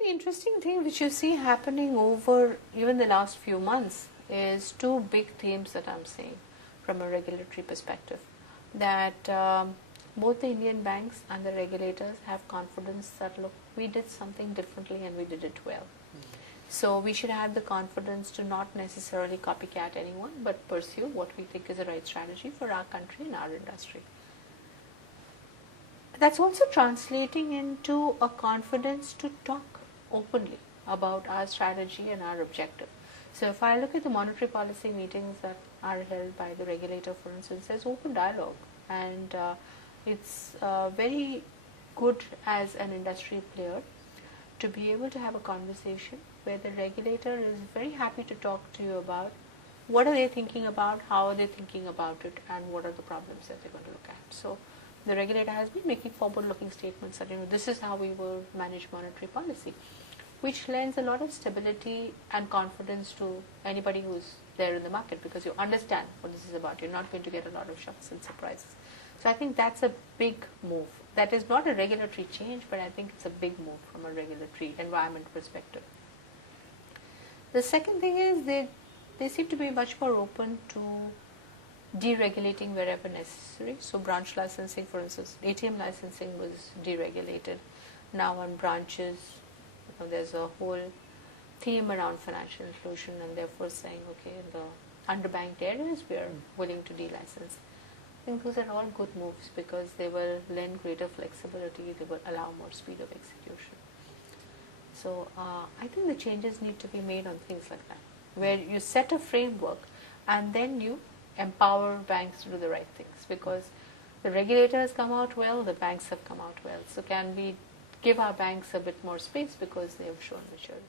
The interesting thing which you see happening over even the last few months is two big themes that I'm seeing from a regulatory perspective. That both the Indian banks and the regulators have confidence that, look, we did something differently and we did it well. So we should have the confidence to not necessarily copycat anyone, but pursue what we think is the right strategy for our country and our industry. That's also translating into a confidence to talk openly about our strategy and our objective. So if I look at the monetary policy meetings that are held by the regulator, for instance, there's open dialogue, and it's very good as an industry player to be able to have a conversation where the regulator is very happy to talk to you about what are they thinking about, how are they thinking about it, and what are the problems that they're going to look at. So the regulator has been making forward-looking statements that, this is how we will manage monetary policy, which lends a lot of stability and confidence to anybody who's there in the market, because you understand what this is about. You're not going to get a lot of shocks and surprises. So I think that's a big move. That is not a regulatory change, but I think it's a big move from a regulatory environment perspective. The second thing is they seem to be much more open to deregulating wherever necessary. So branch licensing, for instance, ATM licensing was deregulated. Now on branches, there's a whole theme around financial inclusion, and therefore saying, okay, in the underbanked areas, we are willing to de-license. I think those are all good moves because they will lend greater flexibility, they will allow more speed of execution. So I think the changes need to be made on things like that, where you set a framework and then you empower banks to do the right things, because the regulator has come out well, the banks have come out well. So can we give our banks a bit more space because they have shown maturity?